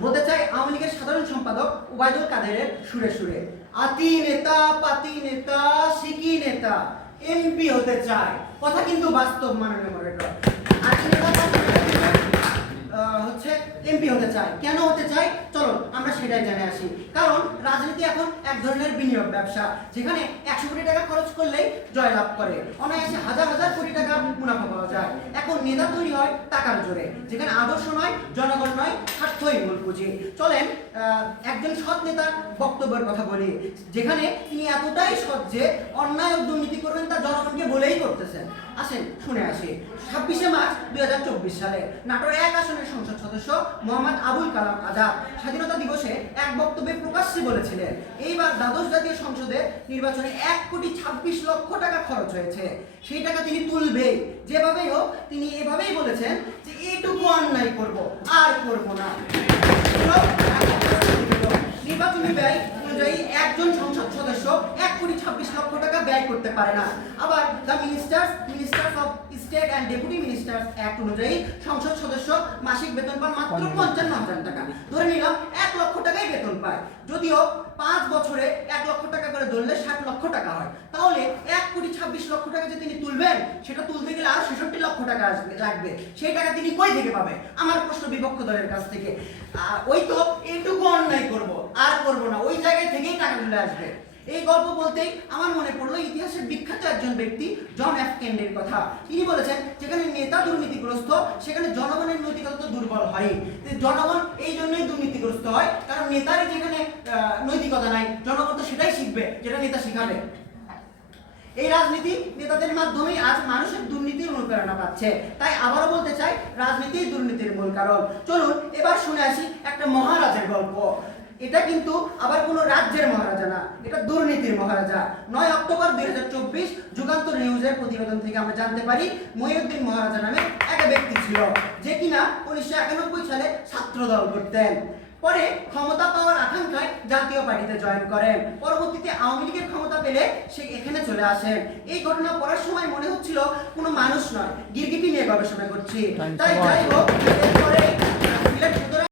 বলতে চাই আওয়ামী লীগের সাধারণ সম্পাদক ওবায়দুল কাদেরের সুরে সুরে, আতি নেতা পাতি নেতা সিকি নেতা এমপি হতে চায়। কথা কিন্তু বাস্তব মাননীয় মডারেটর। আতি নেতা পাতি নেতা হচ্ছে এমপি হতে চায়। কেন হতে চায় চলো আমরা সেটাই জেনে আসি। কারণ রাজনীতি এখন এক ধরনের বিনিয়োগ ব্যবসা, যেখানে 100 কোটি টাকা খরচ করলেই জয়লাভ করে, অনায়াসে হাজার হাজার কোটি টাকা মুনাফা পাওয়া যায়। এখন নেতা তৈরি হয় টাকার জোরে, যেখানে আদর্শ নয়, জনগণ নয়, স্বার্থই মূল পুঁজি। চলেন একজন সৎ নেতার বক্তব্যের কথা বলি, যেখানে তিনি এতটাই সৎ যে অন্যায় ও দুর্নীতি করবেন তা জনগণকে বলেই করতেছেন। আসেন শুনে আসি। 26শে মার্চ 2024 সালে নাটোর 1 আসনের সংসদ সদস্য মোহাম্মদ আবুল কালাম আজাদ স্বাধীনতা দিবসে এক বক্তব্যে প্রকাশ্যে বলেছিলেন, এইবার দ্বাদশ জাতীয় সংসদে নির্বাচনে 1,26,00,000 টাকা খরচ হয়েছে, সেই টাকা তিনি তুলবেই। যেভাবেই হোক তিনি এভাবেই বলেছেন যে এইটুকু অন্যায় করব, আর করব না। নির্বাচনী ব্যয় অনুযায়ী একজন সংসদ সদস্য 1,26,00,000 টাকা ব্যয় করতে পারে না। আবার the ministers of state and deputy ministers act অনুযায়ী সংসদ সদস্য মাসিক বেতন পান মাত্র 55,000 টাকা। ধরে নিলাম 1 লক্ষ টাকাই বেতন পায়। যদিও 5 বছরে 1 লক্ষ টাকা করে ধরলে 60 লক্ষ টাকা হয়। তাহলে 1,26,00,000 টাকা যে তিনি তুলবেন, সেটা তুলতে গেলে আর 66 লক্ষ টাকা লাগবে। সেই টাকা তিনি কই থেকে পাবে? আমার প্রশ্ন বিপক্ষ দলের কাছ থেকে। ওই তো এইটুকু অন্যায় করব, আর করব না, ওই জায়গায় থেকেই টাকা তুলে আসবে। এই গল্প বলতেই আমার মনে পড়লো ইতিহাসের বিখ্যাত একজন ব্যক্তি জন এফ কেনেডির কথা। তিনি বলেছেন, যেখানে নেতা দুর্নীতিগ্রস্ত সেখানে জনগণের নৈতিকতা তো দুর্বল হয়। জনগণ এই জন্যই দুর্নীতিগ্রস্ত হয়, কারণ নেতারই যেখানে নৈতিকতা নাই, জনগণ তো সেটাই শিখবে যেটা নেতা শিখাবে। এই রাজনীতি নেতাদের মাধ্যমেই আজ মানুষের দুর্নীতির অনুপ্রেরণা পাচ্ছে। তাই আবারও বলতে চাই, রাজনীতি দুর্নীতির মূল কারণ। চলুন এবার শুনে আসি একটা মহারাজের গল্প। এটা কিন্তু আবার কোনো রাজ্যের মহারাজা না, এটা দুর্নীতির মহারাজা। 9 অক্টোবর 2024 যুগান্তর নিউজের প্রতিবেদন থেকে আমরা জানতে পারি, মহিউদ্দিন মহারাজা নামে এক ব্যক্তি ছিল, যে কিনা 1991 সালে ছাত্রদল করতেন। পরে ক্ষমতা পাওয়ার আকাঙ্ক্ষায় জাতীয় পার্টিতে জয়েন করেন। পরবর্তীতে আওয়ামী লীগের ক্ষমতা পেলে সে এখানে চলে আসেন। এই ঘটনা পড়ার সময় মনে হচ্ছিল কোনো মানুষ নয়, গিরগিটি নিয়ে গবেষণা করছি। তাই যাই হোক, এরপরে